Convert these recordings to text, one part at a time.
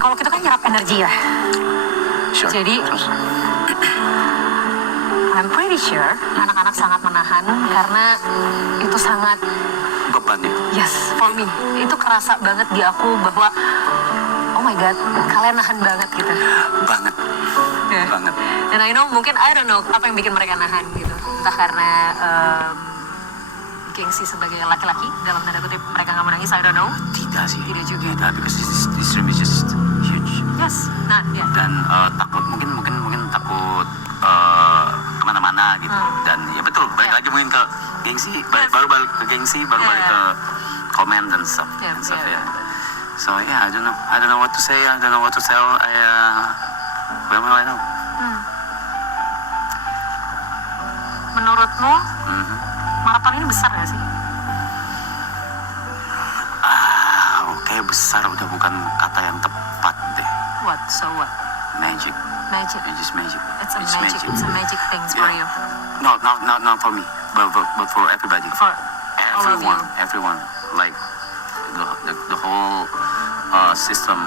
psikolog itu kan nyerap energi ya. Sure. Jadi I'm pretty sure anak-anak sangat menahan karena itu sangat beban ya. yes for me. Itu kerasa banget di aku bahwa oh my god, kalian nahan banget gitu. Banget. Yeah. Banget. Dan I don't know apa yang bikin mereka nahan gitu. Entah karena gengsi sebagai laki-laki dalam tanda kutip mereka nggak menangis, I don't know. Tidak sih. Tidak juga. Tidak, because this room is just huge. Yes. Nah, ya. Dan takut mungkin takut kemana-mana gitu. Dan ya betul, balik lagi mungkin ke gengsi, baru balik ke gengsi, baru balik ke komen dan stuff. Yeah, and stuff, yeah. yeah. So yeah, I don't know what to say, I don't know what to tell. What am I know? Menurutmu maraton ini besar gak sih? Kayak besar udah bukan kata yang tepat deh. What? So what? Magic. Magic. It's just magic. It's a magic things for you. No, not for me, but for everybody. For all of you. Everyone, like the whole system,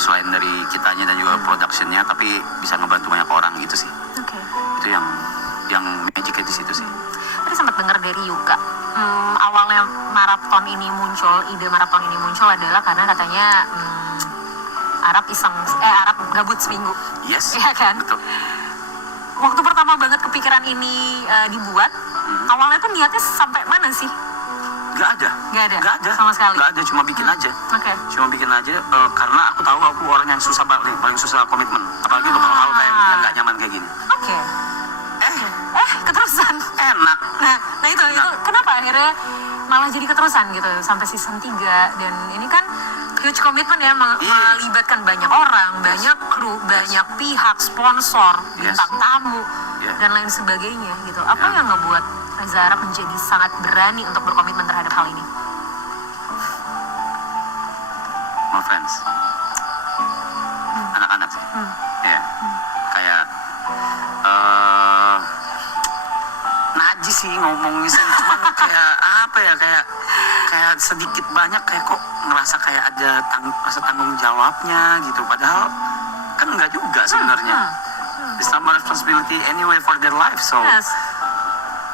selain dari kitanya dan juga productionnya, tapi bisa ngebantu banyak orang gitu sih. Oke. Itu yang magicnya di situ sih. Tadi sempat dengar dari Yuka. Awalnya ide maraton ini muncul adalah karena katanya Arab gabut seminggu. Yes. Iya kan? Betul. Waktu pertama banget kepikiran ini dibuat, awalnya tuh niatnya sampai mana sih? Gak ada. Sama sekali. Gak ada, cuma bikin aja. Oke. Cuma bikin aja karena aku tahu aku orang yang paling susah komitmen. Apalagi untuk hal-hal kayak yang gak nyaman kayak gini. Oke. Keterusan. Enak. Nah itu kenapa akhirnya malah jadi keterusan gitu sampai season 3 dan ini kan huge komitmen ya melibatkan banyak orang, banyak kru, banyak pihak, sponsor, bintang tamu dan lain sebagainya gitu. Apa yang ngebuat Reza Arab menjadi sangat berani untuk berkomitmen terhadap hal ini? My friends. Anak-anak sih. Ya. Kayak najis sih ngomongnya sih, cuman kayak apa ya, kayak sedikit banyak kayak kok ngerasa kayak ada rasa tanggung jawabnya gitu, padahal kan enggak juga sebenarnya. It's not my responsibility anyway for their life, so Yes.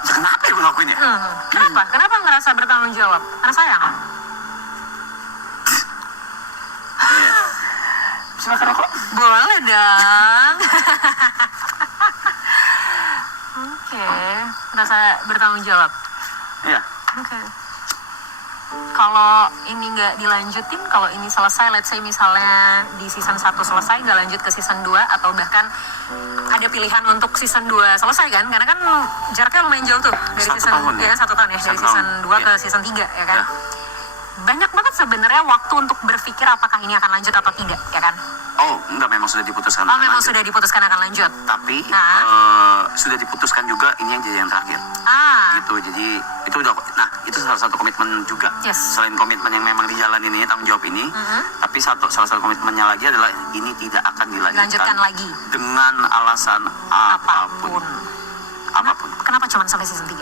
ya kenapa ya gue lakuin ya? Kenapa ngerasa bertanggung jawab? Karena sayang? Silakan rokok. Boleh dong. Oke, merasa bertanggung jawab. Iya. Oke. Kalau ini nggak dilanjutin, kalau ini selesai, let's say misalnya di season 1 selesai, nggak lanjut ke season 2, atau bahkan ada pilihan untuk season 2 selesai kan? Karena kan jaraknya lumayan jauh tuh dari season 1 tahun ya, dari season 2 ke season 3 ya kan? Banyak banget sebenarnya waktu untuk berpikir apakah ini akan lanjut atau tidak, ya kan? Oh, enggak, memang sudah diputuskan. Memang sudah diputuskan akan lanjut. Tapi sudah diputuskan juga ini yang jadi yang terakhir. Gitu, jadi itu udah. Nah, itu salah satu komitmen juga. Yes. Selain komitmen yang memang dijalani ini, tanggung jawab ini, tapi salah satu komitmennya lagi adalah ini tidak akan dilanjutkan lagi dengan alasan apapun. Kenapa cuma sampai season 3?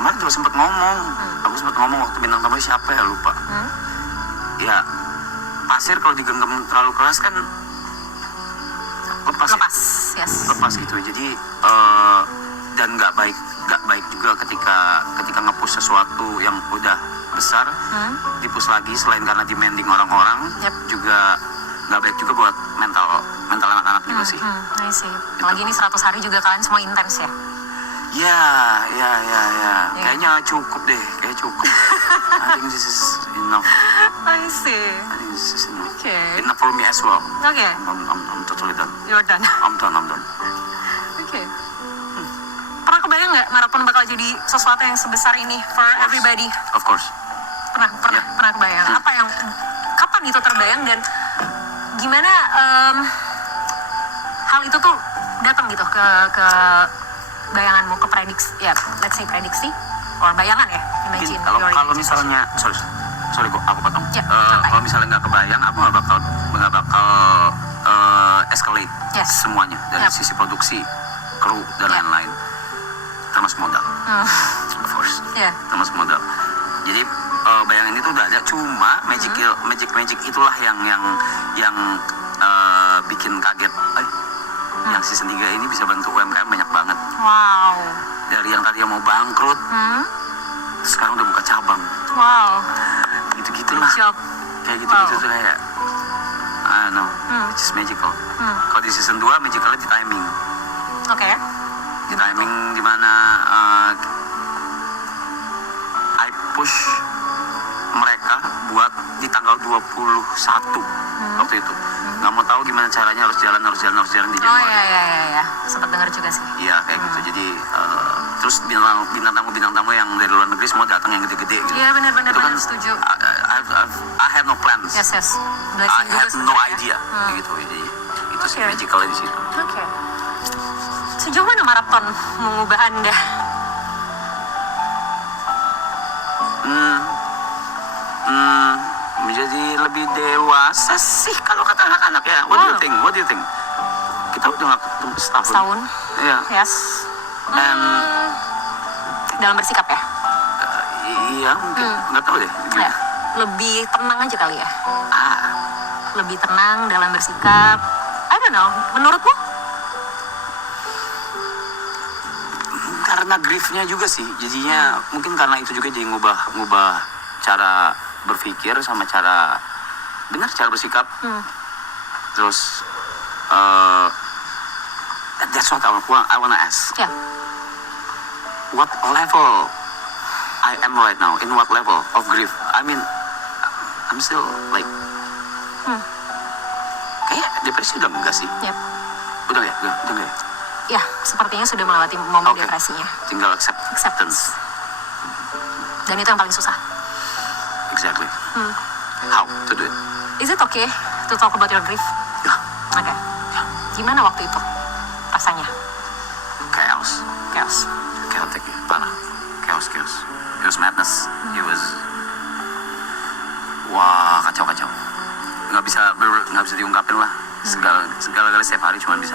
Kemarin juga sempat ngomong. Aku sempat ngomong waktu bintang tamu siapa ya, lupa. Ya, pasir kalau digenggam terlalu keras kan lepas. Yes. Lepas gitu. Jadi dan nggak baik juga ketika nge-push sesuatu yang udah besar, di-push lagi selain karena demanding orang-orang, juga nggak baik juga buat mental anak-anak juga sih. I see. Apalagi ini 100 hari juga kalian semua intens ya? Ya. Kayaknya cukup deh, I think this is enough. I see. I think this is enough. Okay. Enough for me as well. Okay. I'm totally done. You're done. I'm done. Okay. Pernah kebayang nggak maraton bakal jadi sesuatu yang sebesar ini for everybody? Of course. Pernah kebayang. Kapan itu terbayang dan gimana hal itu tuh datang gitu ke bayanganmu, ke prediksi, ya let's say prediksi or bayangan ya, imagine. Kalau misalnya sorry kok aku potong. Kalau misalnya nggak kebayang, aku nggak bakal escalate semuanya dari sisi produksi, kru dan lain-lain, termasuk modal. Of course. Termasuk modal. Jadi bayangan itu udah ada ada, cuma magic itulah yang bikin kaget. Yang season 3 ini bisa bantu UMKM banyak banget. Wow. Dari yang tadi mau bangkrut, terus sekarang udah buka cabang. Wow. Gitu-gitulah. Good job. Kayak gitu-gitu tuh kayak I don't know, it's just magical. Kalau di season 2 magicalnya di timing. Oke. Di timing dimana I push mereka buat di tanggal 21 waktu itu. Nggak mau tahu gimana caranya, harus jalan di Oh Januari. iya. Sempat dengar juga sih. Iya kayak gitu. Jadi terus bintang tamu yang dari luar negeri semua datang yang gede-gede gitu. Iya benar Itu kan setuju. I have no plans. Yes. I Blessing juga have no sebenarnya. idea gitu. Jadi itu sih Oke. magicalnya di situ. Oke. Sejauh mana maraton mengubah Anda? Menjadi lebih dewasa sih kalau kata anak-anak ya. What do you think? Kita udah nggak ketemu setahun. Setahun? Iya. Yes. And Dalam bersikap ya? iya mungkin nggak tahu deh. Ya. Lebih tenang aja kali ya? Ah, Lebih tenang dalam bersikap. I don't know. Menurutmu? karena griefnya juga sih. Jadinya mungkin karena itu juga jadi ngubah cara berpikir sama cara bersikap. Terus that's what I wanna ask. Ya. What level I am right now? In what level of grief? I mean, I'm still like kayak depresi udah enggak sih? Yep. Udah ya? Ya, sepertinya sudah melewati momen Oke. depresinya. Tinggal acceptance. Dan itu yang paling susah. Exactly. How to do it? Is it okay to talk about your grief? Ya, Oke. Gimana waktu itu rasanya? chaos. Chaotic, parah. Chaos. It was madness. It was wah kacau. Nggak bisa diungkapin lah. Segala setiap hari cuma bisa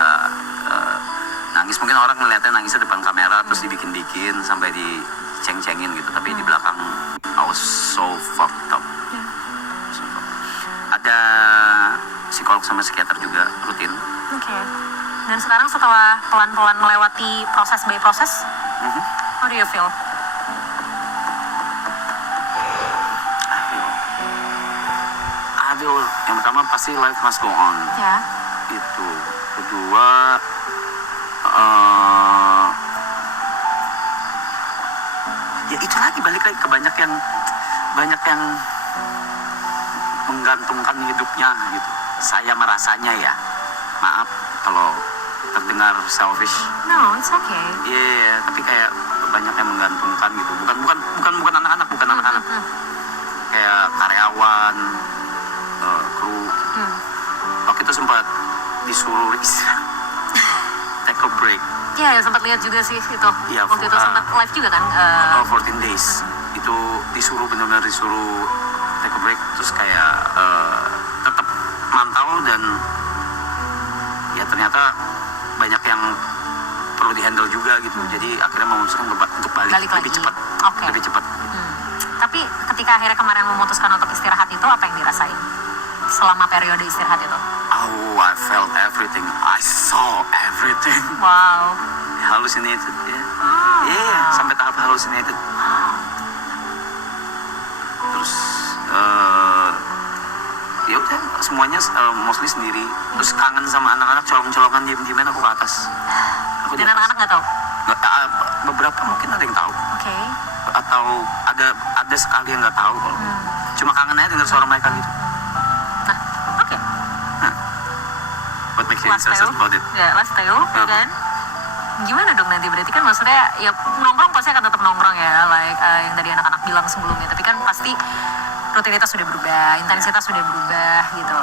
nangis. Mungkin orang ngeliatnya nangisnya depan kamera terus dibikin sampai diceng-cengin gitu. Tapi di belakang I was so fucked up. So fucked. Ada psikolog sama psikiater juga rutin. Oke. Dan sekarang setelah pelan-pelan melewati proses by proses, how do you feel? I feel yang pertama pasti life must go on. Ya. Itu. Kedua ya itu lagi balik lagi ke banyak yang menggantungkan hidupnya gitu. Saya merasanya ya, maaf kalau terdengar selfish. No, it's okay. Iya, tapi kayak banyak yang menggantungkan gitu. Bukan anak-anak. Kayak karyawan, kru. Waktu itu sempat disuruh take a break. Ya, sempat lihat juga sih itu. Iya, Waktu itu sempat live juga kan? 14 days itu benar-benar disuruh take a break, terus kayak tetap mantau dan ya ternyata banyak yang perlu dihandle juga gitu. Jadi akhirnya memutuskan untuk balik Balik lebih lagi. cepat. Oke. Lebih cepat. Tapi ketika akhirnya kemarin memutuskan untuk istirahat itu, apa yang dirasain selama periode istirahat itu? Oh, I felt everything. I saw everything. Wow. Hallucinated, ya. Iya, sampai tahap hallucinated. Terus ya udah semuanya mostly sendiri. Terus kangen sama anak-anak, colong-colongan diem-dieman aku ke atas. Aku di Dan atas. anak-anak nggak tahu? Beberapa mungkin ada yang tahu Oke. atau ada sekali yang nggak tahu. Cuma kangen aja dengar suara mereka gitu. Nah, oke. What makes you Last interested Teo. about it? Ya, Last Teo, ya kan? Gimana dong nanti? Berarti kan maksudnya ya nongkrong pasti akan tetap nongkrong ya, like yang tadi anak-anak bilang sebelumnya. Tapi kan pasti rutinitas sudah berubah, intensitas sudah berubah gitu.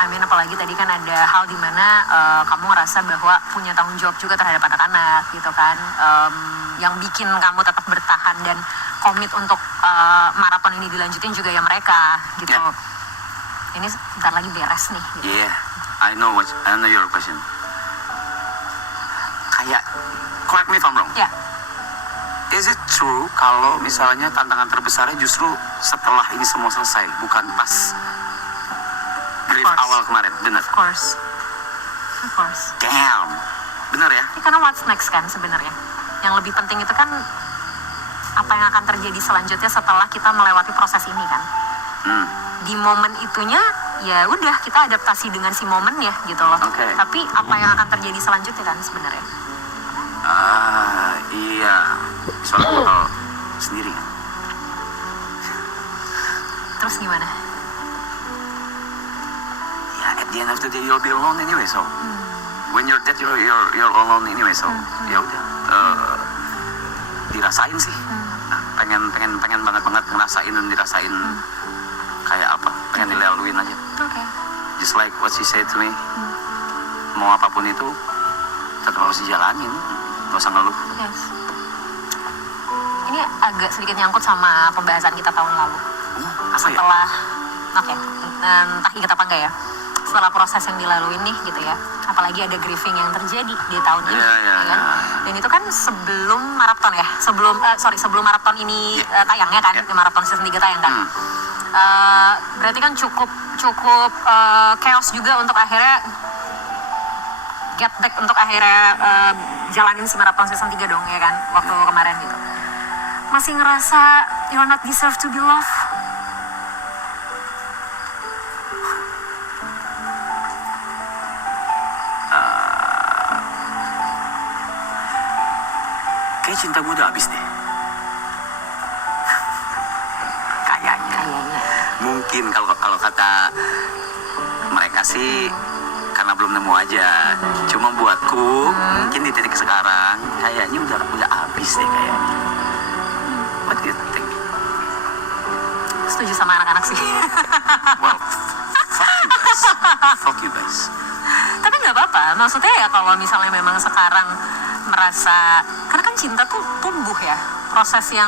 I mean, apalagi tadi kan ada hal di mana kamu ngerasa bahwa punya tanggung jawab juga terhadap anak-anak gitu kan, yang bikin kamu tetap bertahan dan komit untuk maraton ini dilanjutin juga ya mereka gitu. Yeah. Ini bentar lagi beres nih. Gitu. Yeah, I know your question. Kayak, correct me if I'm wrong. Ya, is it true kalau misalnya tantangan terbesarnya justru setelah ini semua selesai, bukan pas grade course. awal kemarin? Bener? Of course. Damn. Bener ya? Ini karena what's next kan sebenarnya. Yang lebih penting itu kan apa yang akan terjadi selanjutnya setelah kita melewati proses ini kan. Di momen itunya ya udah kita adaptasi dengan si momennya gitu loh. Oke. Tapi apa yang akan terjadi selanjutnya kan sebenarnya. Iya. Soalnya bakal sendiri kan? Terus gimana? Ya, at the end of the day you'll be alone anyway, so when you're dead you're alone anyway, so ya udah. Dirasain sih. Pengen banget ngerasain dan dirasain kayak apa, pengen dilaluin aja. Oke. Just like what she said to me, mau apapun itu tetap harus dijalanin, gak usah ngeluh. Yes. Ini agak sedikit nyangkut sama pembahasan kita tahun lalu. Apa ya? Setelah, oke, entah ingat apa enggak ya, setelah proses yang dilalui nih gitu ya, apalagi ada grieving yang terjadi di tahun ini, Iya. kan? Dan itu kan sebelum maraton ya, sebelum maraton ini tayang ya kan, maraton season 3 tayang kan. Berarti kan cukup chaos juga untuk akhirnya get back, untuk akhirnya jalanin si maraton season 3 dong ya kan, waktu kemarin gitu. Masih ngerasa you're not deserve to be loved? Kayak cinta gue udah habis deh. Kayaknya. Mungkin kalau kata mereka sih karena belum nemu aja. Cuma buatku mungkin di titik sekarang kayaknya udah habis deh kayaknya. What do you think? Setuju sama anak-anak sih. Well, fuck you guys. Tapi nggak apa-apa, maksudnya ya kalau misalnya memang sekarang merasa, karena kan cinta tuh tumbuh ya, proses yang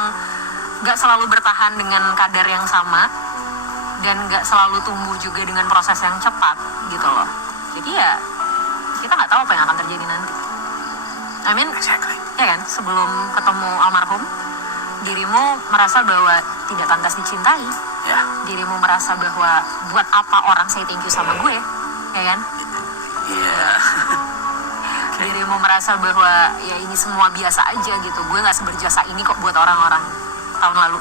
nggak selalu bertahan dengan kadar yang sama dan nggak selalu tumbuh juga dengan proses yang cepat gitu loh. Jadi ya kita nggak tahu apa yang akan terjadi nanti. I mean, Exactly. ya kan, sebelum ketemu almarhum, dirimu merasa bahwa tidak pantas dicintai, Ya. dirimu merasa bahwa buat apa orang say thank you sama gue, ya kan? Iya. Dirimu merasa bahwa ya ini semua biasa aja gitu, gue nggak seberjasa ini kok buat orang-orang tahun lalu.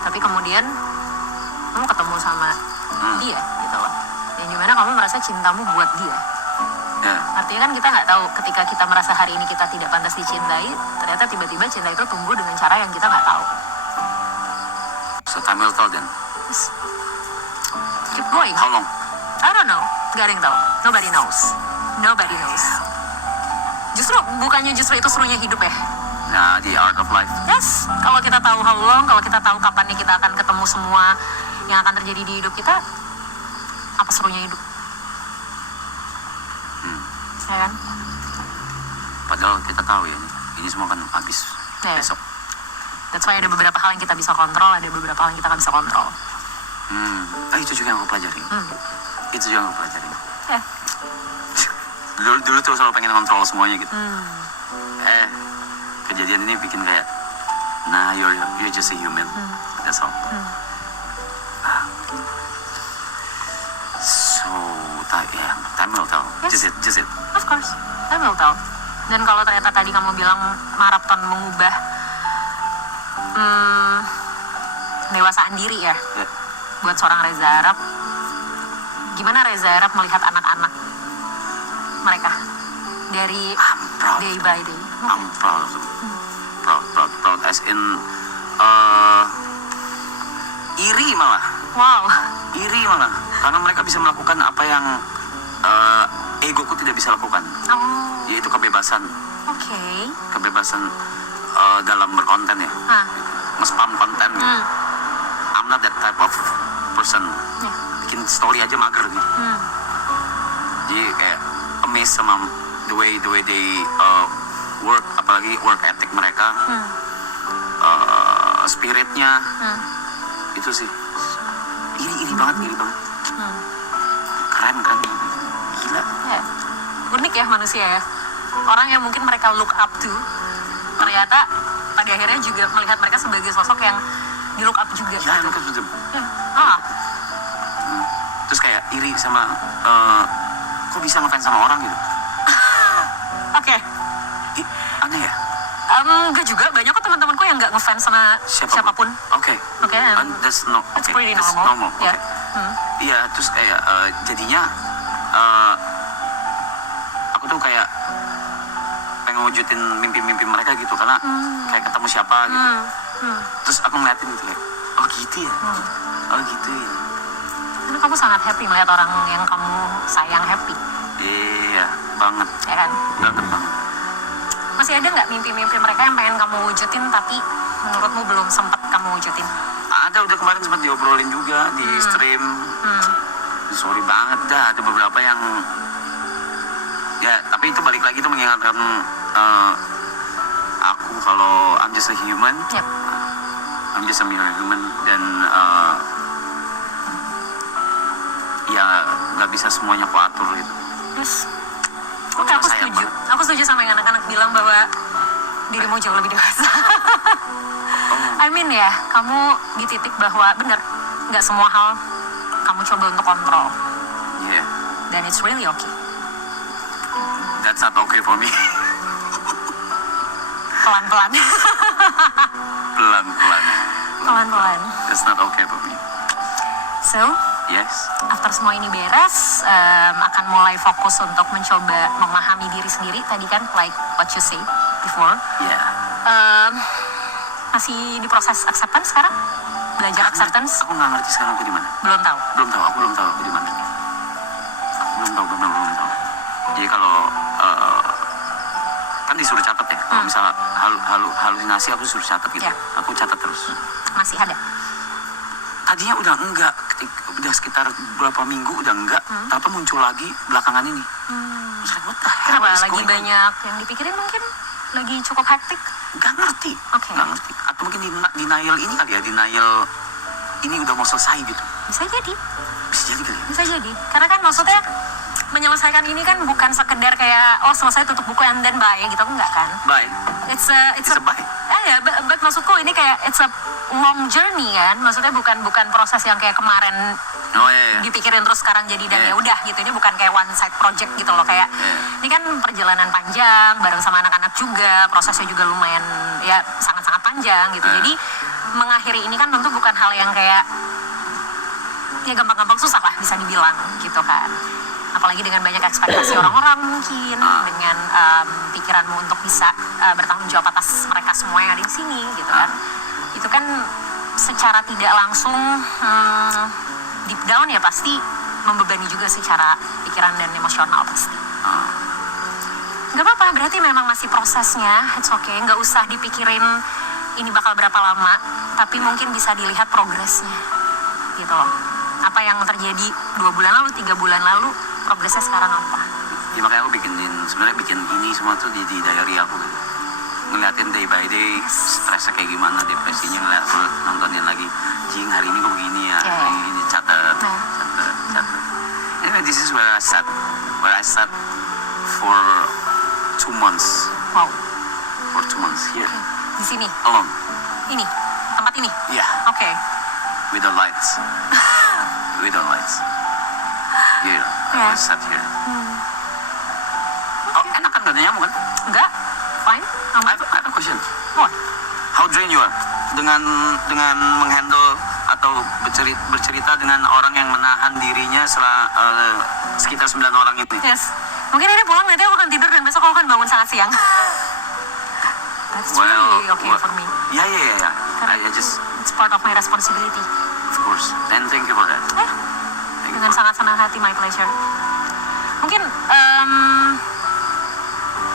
Tapi kemudian kamu ketemu sama dia gitu loh, yang gimana kamu merasa cintamu buat dia. Ya. Artinya kan kita nggak tahu, ketika kita merasa hari ini kita tidak pantas dicintai, ternyata tiba-tiba cinta itu tumbuh dengan cara yang kita nggak tahu. So time will tell then. Just keep going. How long? I don't know, gak ada yang tahu. Nobody knows. Bukannya justru itu serunya hidup ya? Nah, the art of life. Yes, kalau kita tahu how long, kalau kita tahu kapannya kita akan ketemu semua yang akan terjadi di hidup kita, apa serunya hidup? Ya kan? Padahal kita tahu ya, ini semua kan habis Ya. besok. That's why ada beberapa hal yang kita bisa kontrol, ada beberapa hal yang kita nggak bisa kontrol. Itu juga yang aku pelajari. Itu juga yang aku pelajari. Ya. Dulu tuh selalu pengen kontrol semuanya gitu. Kejadian ini bikin kayak, nah you're just a human. That's all. So, time will tell. Yes. Just it. Of course, I will tell. Dan kalau ternyata tadi kamu bilang maraton mengubah dewasaan diri ya, Yeah. buat seorang Reza Arab, gimana Reza Arab melihat anak-anak mereka dari I'm proud. day by day? I'm proud of them. Proud as in iri malah. Wow. Iri malah. Karena mereka bisa melakukan apa yang egoku tidak bisa lakukan. Oh, Yaitu kebebasan. oke. Kebebasan dalam berkonten ya. Nge-spam konten gitu. I'm not that type of person. Ya. Bikin story aja mager gitu. Jadi kayak amazed sama the way they work, apalagi work ethic mereka, spiritnya, itu sih iri banget. Keren, gila. Ya. Unik ya manusia ya. Orang yang mungkin mereka look up to, ternyata pada akhirnya juga melihat mereka sebagai sosok yang di look up juga. Ya, look up to them. Ah, Terus kayak iri sama kok bisa ngefans sama orang gitu. oke. Aneh ya. Enggak juga, banyak kok teman-temanku yang nggak ngefans sama siapapun. Oke. Oke, That's no. it's Okay. pretty That's normal. Oke. Ya. Iya, terus kayak jadinya aku tuh kayak pengen wujudin mimpi-mimpi mereka gitu karena kayak ketemu siapa gitu. Terus aku ngeliatin gitu kayak, oh gitu ya. Oh gitu ya. Karena kamu sangat happy melihat orang yang kamu sayang happy, Iya, banget. ya kan? Banget banget. Masih ada nggak mimpi-mimpi mereka yang pengen kamu wujudin tapi menurutmu belum sempat kamu wujudin? Ada udah kemarin sempat diobrolin juga di stream. Sorry banget dah, ada beberapa yang ya, tapi itu balik lagi tuh mengingatkan aku kalau I'm just a human. Yep. I'm just a mere human dan ya nggak bisa semuanya aku atur gitu. Yes. Aku Oke, cuma aku sayang setuju. banget. Aku setuju sama yang anak-anak bilang bahwa dirimu jauh lebih dewasa. I mean ya, kamu di titik bahwa bener, nggak semua hal kamu coba untuk kontrol. Yeah, Dan it's really okay. that's not okay for me. Pelan-pelan. Pelan-pelan. Pelan-pelan. That's not okay for me. So, Yes. after semua ini beres, akan mulai fokus untuk mencoba memahami diri sendiri. Tadi kan, like what you say before. Yeah. Masih di proses acceptance sekarang? Belajar acceptance? Aku nggak ngerti sekarang aku di mana. Belum tahu. Aku belum tahu aku di mana. Belum tahu. Jadi kalau kan disuruh catat ya. Kalau misalnya halusinasi aku disuruh catat gitu. Ya. Aku catat terus. Masih ada. Tadinya udah enggak, udah sekitar berapa minggu udah enggak, tapi muncul lagi belakangan ini. Terus like, what the hell Kenapa? is Lagi going on? banyak yang dipikirin mungkin? Lagi cukup hektik? Gak ngerti. Oke. Gak ngerti. Atau mungkin denial ini kali ya, denial ini udah mau selesai gitu. Bisa jadi. Bisa jadi kali ya. Bisa jadi. Karena kan maksudnya menyelesaikan ini kan bukan sekedar kayak oh selesai tutup buku and then bye gitu, enggak kan? Bye. It's a It's a bye. ya, but maksudku ini kayak it's a long journey kan. Maksudnya bukan proses yang kayak kemarin Oh iya. dipikirin terus sekarang jadi dan Iya. ya udah gitu. Ini bukan kayak one side project gitu loh, kayak ini kan perjalanan panjang bareng sama anak-anak juga, prosesnya juga lumayan ya sangat-sangat panjang gitu. Jadi mengakhiri ini kan tentu bukan hal yang kayak ya gampang-gampang, susah lah bisa dibilang gitu kan. Apalagi dengan banyak ekspektasi orang-orang mungkin, dengan pikiranmu untuk bisa bertanggung jawab atas mereka semua yang ada di sini gitu kan. Itu kan secara tidak langsung deep down ya pasti membebani juga secara pikiran dan emosional pasti. Gak apa-apa, berarti memang masih prosesnya, it's okay, gak usah dipikirin ini bakal berapa lama, tapi mungkin bisa dilihat progresnya gitu loh. Apa yang terjadi 2 bulan lalu, 3 bulan lalu, progresnya sekarang apa? Ya makanya aku sebenarnya bikin ini semua tuh di diary aku gitu. Ngeliatin day by day stresnya kayak gimana, depresinya ngeliat aku nontonin lagi. Jing hari ini gue begini ya, hari ini catat. Anyway, this is where I sat for 2 months. Wow, For 2 months here, di sini, alone. ini, tempat ini. Yeah, Oke. with the lights. Here, Yeah. I sat here. Oh, enak kan gak ada nyamuk kan? Enggak, fine. I have a question. What? How drained you are dengan menghandle atau bercerita dengan orang yang menahan dirinya sekitar 9 orang itu. Yes. Mungkin ini pulang nanti aku akan tidur dan besok aku akan bangun sangat siang. That's really okay for me. Yeah. I just, It's part of my responsibility. of course. And thank you for that. Dengan sangat senang hati, my pleasure. Mungkin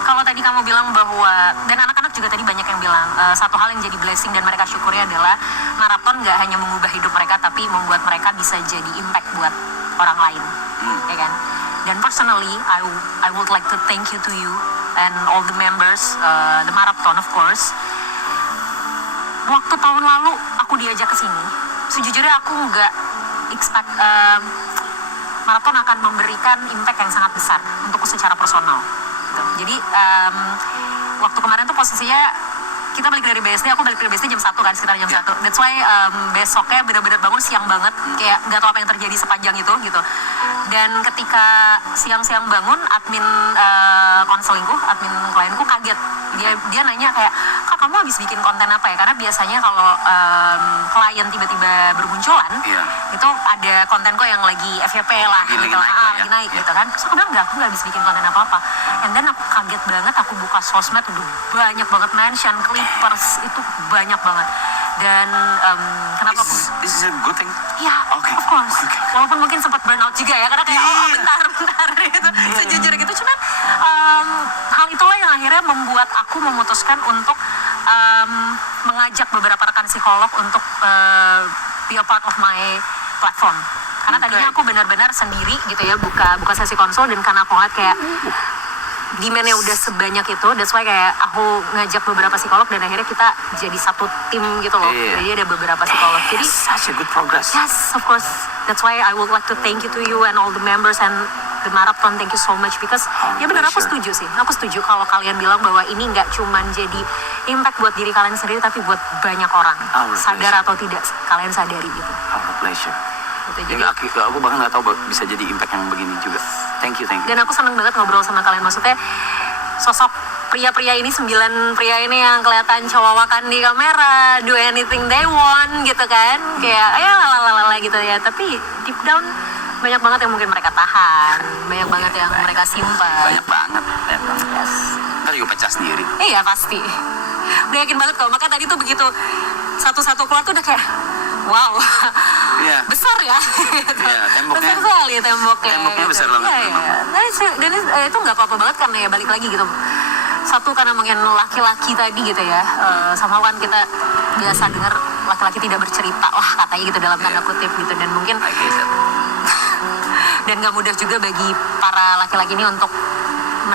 kalau tadi kamu bilang bahwa, dan anak-anak juga tadi banyak yang bilang, satu hal yang jadi blessing dan mereka syukuri adalah maraton gak hanya mengubah hidup mereka, tapi membuat mereka bisa jadi impact buat orang lain, ya kan? Dan personally, I would like to thank you to you and all the members, the marathon of course. Waktu tahun lalu aku diajak ke sini, sejujurnya aku nggak expect maraton akan memberikan impact yang sangat besar untukku secara personal. Gitu. Jadi waktu kemarin tuh posisinya kita balik dari BSD, aku balik dari BSD jam 1 kan, sekitar jam 1. That's why besoknya bener-bener bangun siang banget, kayak nggak tahu apa yang terjadi sepanjang itu gitu. Dan ketika siang-siang bangun, admin konselingku, admin klienku kaget. Dia nanya kayak, "Kak, kamu habis bikin konten apa ya?" Karena biasanya kalau klien tiba-tiba bermunculan, itu ada kontenku yang lagi FYP lah Lagi gitu, naik, lagi naik gitu kan. Terus aku bilang, "Enggak, aku nggak habis bikin konten apa-apa." And then aku kaget banget, aku buka sosmed udah banyak banget mention, Clippers itu banyak banget. Dan kenapa aku This is a good thing. ya, Okay. of course. Okay. Walaupun mungkin sempat burnout juga ya, karena kayak bentar gitu. Sejujurnya gitu, cuman hal itulah yang akhirnya membuat aku memutuskan untuk mengajak beberapa rekan psikolog untuk be a part of my platform. Karena tadinya aku benar-benar sendiri gitu ya, buka sesi konsul, dan karena aku ngeliat kayak demand-nya udah sebanyak itu, that's why kayak aku ngajak beberapa psikolog dan akhirnya kita jadi satu tim gitu loh. Jadi ada beberapa psikolog. Jadi Such a good progress. yes, of course. That's why I would like to thank you to you and all the members and the marathon. Thank you so much because ya benar, aku setuju sih. Aku setuju kalau kalian bilang bahwa ini nggak cuman jadi impact buat diri kalian sendiri, tapi buat banyak orang. Our Sadar atau tidak, kalian sadari gitu. Our pleasure. Gitu. Ya, aku bahkan nggak tahu bisa jadi impact yang begini juga. Thank you. Dan aku seneng banget ngobrol sama kalian. Maksudnya sosok pria-pria ini, 9 pria ini yang kelihatan cowawakan di kamera, do anything they want gitu kan, kayak ya lalalala gitu ya, tapi deep down banyak banget yang mungkin mereka tahan, banyak banget yang mereka simpan. Banyak banget. Yes. Ntar juga pecah sendiri. Iya pasti. Udah yakin banget kalau, makanya tadi tuh begitu satu-satu keluar tuh udah kayak wow. Iya. Besar ya. Iya, temboknya. Besar sekali temboknya. Temboknya besar gitu. banget. Iya. Nah, dan itu nggak apa-apa banget karena ya balik lagi gitu. Satu karena mungkin laki-laki tadi gitu ya. Sama kan kita biasa dengar laki-laki tidak bercerita lah katanya gitu dalam tanda kutip gitu, dan mungkin I get it. dan nggak mudah juga bagi para laki-laki ini untuk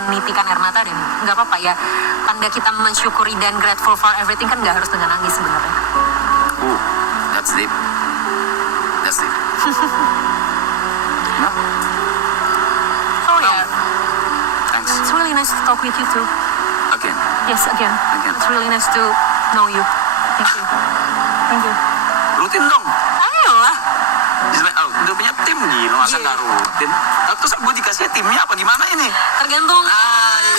menitikan air mata, dan nggak apa-apa ya. Tanda kita mensyukuri dan grateful for everything kan nggak harus dengan nangis sebenarnya. That's deep. That's deep. No? Oh ya, Thanks. it's really nice to talk with you too. Again. Yes, again. It's really nice to know you. Thank you. Thank you. Rutin dong. Ayolah. Udah punya tim gila, masa Iya. nggak rutin? Terus gue dikasih timnya apa gimana ini? Tergantung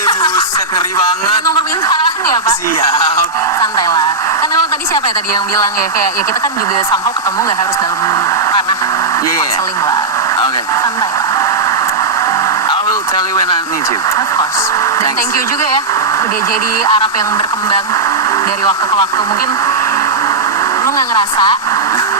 Buset, ngeri banget. tergantung permintaan ya Pak. Siap. Santai lah. Kan kalau tadi siapa ya tadi yang bilang ya, kayak ya kita kan juga somehow ketemu nggak harus dalam ranah Yeah. konseling lah. Oke. Santai lah. I will tell you when I need you. Of course. Dan Thanks. thank you juga ya udah jadi Arab yang berkembang dari waktu ke waktu. Mungkin lu nggak ngerasa,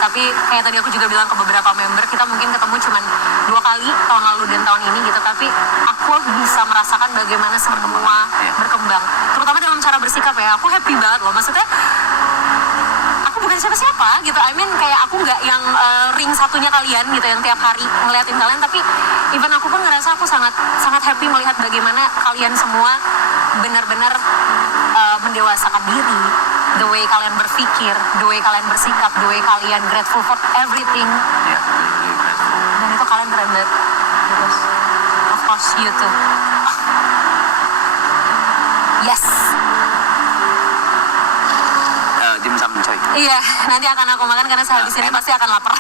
tapi kayak tadi aku juga bilang ke beberapa member, kita mungkin ketemu cuman 2 kali tahun lalu dan tahun ini gitu, tapi aku bisa merasakan bagaimana semua berkembang, terutama dalam cara bersikap ya. Aku happy banget loh, maksudnya aku bukan siapa-siapa gitu, I mean kayak aku nggak yang ring satunya kalian gitu yang tiap hari ngeliatin kalian, tapi even aku pun ngerasa aku sangat happy melihat bagaimana kalian semua benar-benar mendewasakan diri, the way kalian berpikir, the way kalian bersikap, the way kalian grateful for everything, Ya, really grateful. dan itu kalian keren banget. Terus, of course you too. Yes. Dimsum coy. Iya, nanti akan aku makan karena sehabis ini pasti akan lapar.